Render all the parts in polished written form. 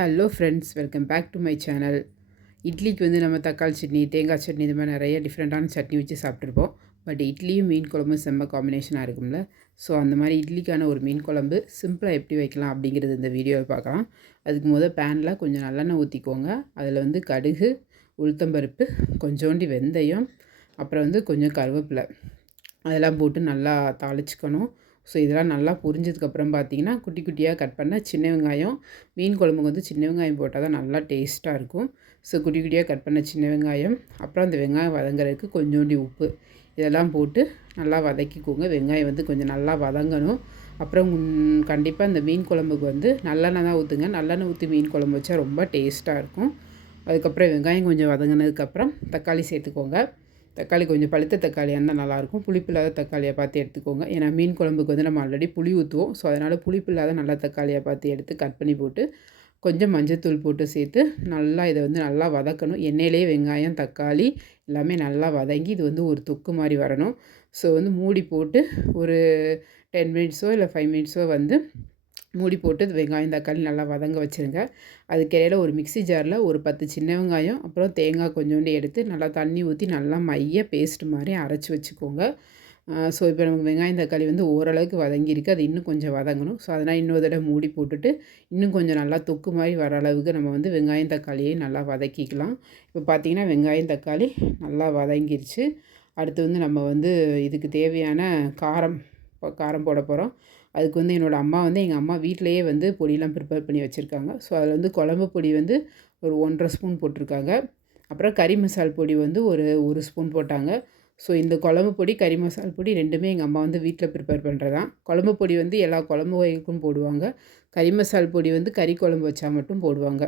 Hello friends, welcome back to my channel. இட்லிக்கு வந்து நம்ம தக்காளி சட்னி, தேங்காய் சட்னி இது மாதிரி நிறைய டிஃப்ரெண்ட்டான சட்னி வச்சு சாப்பிட்ருப்போம். பட் இட்லியும் மீன் குழம்பும் செம்ம காம்பினேஷனாக இருக்கும்ல. ஸோ அந்த மாதிரி இட்லிக்கான ஒரு மீன் குழம்பு சிம்பிளாக எப்படி வைக்கலாம் அப்படிங்கிறது இந்த வீடியோவில் பார்க்கலாம். அதுக்கு பேனில் கொஞ்சம் நல்லெண்ணெய் ஊற்றிக்கோங்க. அதில் வந்து கடுகு, உளுத்தம்பருப்பு, கொஞ்சோண்டி வெந்தயம், அப்புறம் வந்து கொஞ்சம் கருவேப்பிலை அதெல்லாம் போட்டு நல்லா தாளிச்சுக்கணும். ஸோ இதெல்லாம் நல்லா புரிஞ்சதுக்கப்புறம் பார்த்தீங்கன்னா, குட்டி குட்டியாக கட் பண்ண சின்ன வெங்காயம், மீன் குழம்புக்கு வந்து சின்ன வெங்காயம் போட்டால் தான் நல்லா டேஸ்ட்டாக இருக்கும். ஸோ குட்டி குட்டியாக கட் பண்ண சின்ன வெங்காயம், அப்புறம் அந்த வெங்காயம் வதங்குறதுக்கு கொஞ்சோண்டி உப்பு இதெல்லாம் போட்டு நல்லா வதக்கிக்கோங்க. வெங்காயம் வந்து கொஞ்சம் நல்லா வதங்கணும். அப்புறம் கண்டிப்பாக இந்த மீன் குழம்புக்கு வந்து நல்லெண்ணெய் தான் ஊற்றுங்க. நல்லெண்ணெய் ஊற்றி மீன் குழம்பு வச்சா ரொம்ப டேஸ்ட்டாக இருக்கும். அதுக்கப்புறம் வெங்காயம் கொஞ்சம் வதங்கினதுக்கப்புறம் தக்காளி சேர்த்துக்கோங்க. தக்காளி கொஞ்சம் பழுத்த தக்காளியாக இருந்தால் நல்லாயிருக்கும். புளிப்பு இல்லாத தக்காளியாக பார்த்து எடுத்துக்கோங்க. ஏன்னா மீன் குழம்புக்கு வந்து நம்ம ஆல்ரெடி புளி ஊற்றுவோம். ஸோ அதனால் புளிப்பு இல்லாத நல்ல தக்காளியாக பார்த்து எடுத்து கட் பண்ணி போட்டு கொஞ்சம் மஞ்சத்தூள் போட்டு சேர்த்து நல்லா இதை வந்து நல்லா வதக்கணும். எண்ணெயிலே வெங்காயம், தக்காளி எல்லாமே நல்லா வதங்கி இது வந்து ஒரு தொக்கு மாதிரி வரணும். ஸோ வந்து மூடி போட்டு ஒரு 10 மினிட்ஸோ இல்லை 5 மினிட்ஸோ வந்து மூடி போட்டு வெங்காயம், தக்காளி நல்லா வதங்க வச்சுருங்க. அதுக்கிடையில் ஒரு மிக்ஸி ஜாரில் ஒரு 10 சின்ன வெங்காயம், அப்புறம் தேங்காய் கொஞ்சோண்டு எடுத்து நல்லா தண்ணி ஊற்றி நல்லா மைய பேஸ்ட் மாதிரி அரைச்சி வச்சுக்கோங்க. ஸோ இப்போ நமக்கு வெங்காயம், தக்காளி வந்து ஓரளவுக்கு வதங்கியிருக்கு. அது இன்னும் கொஞ்சம் வதங்கணும். ஸோ அதனால் இன்னொரு தடவை மூடி போட்டுட்டு இன்னும் கொஞ்சம் நல்லா தொக்கு மாதிரி வர அளவுக்கு நம்ம வந்து வெங்காயம், தக்காளியை நல்லா வதக்கிக்கலாம். இப்போ பார்த்திங்கன்னா வெங்காயம், தக்காளி நல்லா வதங்கிருச்சு. அடுத்து வந்து நம்ம வந்து இதுக்கு தேவையான காரம் போட போகிறோம். அதுக்கு வந்து என்னோடய அம்மா வந்து எங்கள் அம்மா வீட்டிலையே வந்து பொடியெலாம் ப்ரிப்பேர் பண்ணி வச்சுருக்காங்க. ஸோ அதில் வந்து குழம்பு பொடி வந்து ஒரு 1½ ஸ்பூன் போட்டிருக்காங்க. அப்புறம் கறி மசால் பொடி வந்து ஒரு ஸ்பூன் போட்டாங்க. ஸோ இந்த குழம்பு பொடி, கறி மசால் பொடி 2மே எங்கள் அம்மா வந்து வீட்டில் ப்ரிப்பேர் பண்ணுறதான். குழம்பு பொடி வந்து எல்லா குழம்பு வகைக்கும் போடுவாங்க. கறி மசால் பொடி வந்து கறி குழம்பு வச்சா மட்டும் போடுவாங்க.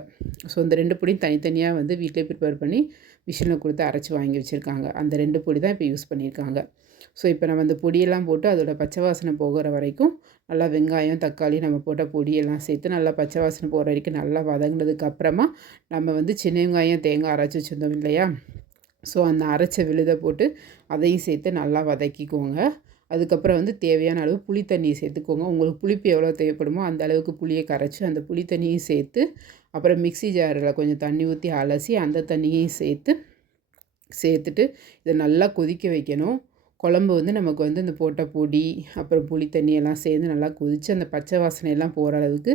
ஸோ இந்த 2 பொடியும் தனித்தனியாக வந்து வீட்டிலே ப்ரிப்பேர் பண்ணி மிஷினில் கொடுத்து அரைச்சி வாங்கி வச்சுருக்காங்க. அந்த 2 பொடி தான் இப்போ யூஸ் பண்ணியிருக்காங்க. ஸோ இப்போ நம்ம அந்த பொடியெல்லாம் போட்டு அதோட பச்சை வாசனை போகிற வரைக்கும் நல்லா வெங்காயம், தக்காளி நம்ம போட்ட பொடியெல்லாம் சேர்த்து நல்லா பச்சை வாசனை போகிற வரைக்கும் நல்லா வதங்கினதுக்கு அப்புறமா நம்ம வந்து சின்ன வெங்காயம், தேங்காய் அரைச்சி வச்சுருந்தோம் இல்லையா? ஸோ அந்த அரைச்ச விழுதை போட்டு அதையும் சேர்த்து நல்லா வதக்கிக்கோங்க. அதுக்கப்புறம் வந்து தேவையான அளவு புளி தண்ணியை சேர்த்துக்கோங்க. உங்களுக்கு புளிப்பு எவ்வளோ தேவைப்படுமோ அந்த அளவுக்கு புளியை கரைச்சி அந்த புளி தண்ணியும் சேர்த்து, அப்புறம் மிக்ஸி ஜாரில் கொஞ்சம் தண்ணி ஊற்றி அலசி அந்த தண்ணியையும் சேர்த்துட்டு இதை நல்லா கொதிக்க வைக்கணும். குழம்பு வந்து நமக்கு வந்து இந்த போட்ட பொடி, அப்புறம் புளி தண்ணி எல்லாம் சேர்ந்து நல்லா கொதித்து அந்த பச்சை வாசனையெல்லாம் போகிற அளவுக்கு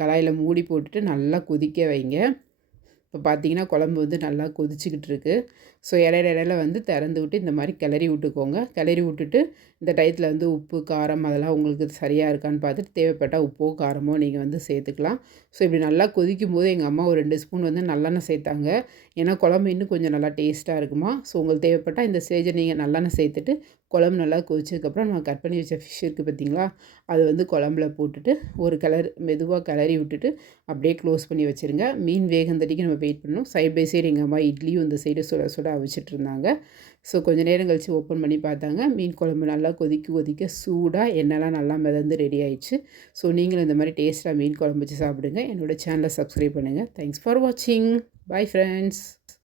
கடாயில் மூடி போட்டுட்டு நல்லா கொதிக்க வைங்க. இப்போ பார்த்தீங்கன்னா குழம்பு வந்து நல்லா கொதிச்சுக்கிட்டு இருக்குது. ஸோ இடையில வந்து திறந்து விட்டு இந்த மாதிரி கிளறி விட்டுக்கோங்க. கிளறி விட்டுட்டு இந்த டயத்தில் வந்து உப்பு, காரம் அதெல்லாம் உங்களுக்கு சரியாக இருக்கான்னு பார்த்துட்டு தேவைப்பட்டால் உப்போ, காரமோ நீங்கள் வந்து சேர்த்துக்கலாம். ஸோ இப்படி நல்லா கொதிக்கும் போது எங்கள் அம்மா ஒரு 2 ஸ்பூன் வந்து நல்லெண்ணெய் சேர்த்தாங்க. ஏன்னா குழம்பு இன்னும் கொஞ்சம் நல்லா டேஸ்ட்டாக இருக்குமா. ஸோ உங்களுக்கு தேவைப்பட்டால் இந்த ஸ்டேஜை நீங்கள் நல்லெண்ணெய் சேர்த்துட்டு குழம்பு நல்லா கொதிச்சதுக்கப்புறம் நம்ம கட் பண்ணி வச்ச ஃபிஷ் இருக்குது பார்த்திங்களா, அது வந்து குழம்புல போட்டுட்டு ஒரு மெதுவாக கிளறி விட்டுட்டு அப்படியே க்ளோஸ் பண்ணி வச்சுருங்க. மீன் வேகந்தடிக்கு நம்ம வெயிட் பண்ணணும். சைட் பை சைடு எங்கள் அம்மா இட்லியும் இந்த சைடு சுட சுட அவிச்சிட்ருந்தாங்க. ஸோ கொஞ்சம் நேரம் கழித்து ஓப்பன் பண்ணி பார்த்தாங்க. மீன் குழம்பு நல்லா கொதிக்க சூடாக எண்ணெய்லாம் நல்லா மிதந்து ரெடி ஆயிடுச்சு. ஸோ நீங்களும் இந்த மாதிரி டேஸ்ட்டாக மீன் குழம்பு வச்சு சாப்பிடுங்க. என்னோடய சேனலை சப்ஸ்கிரைப் பண்ணுங்கள். தேங்க்ஸ் ஃபார் வாட்சிங். Bye friends.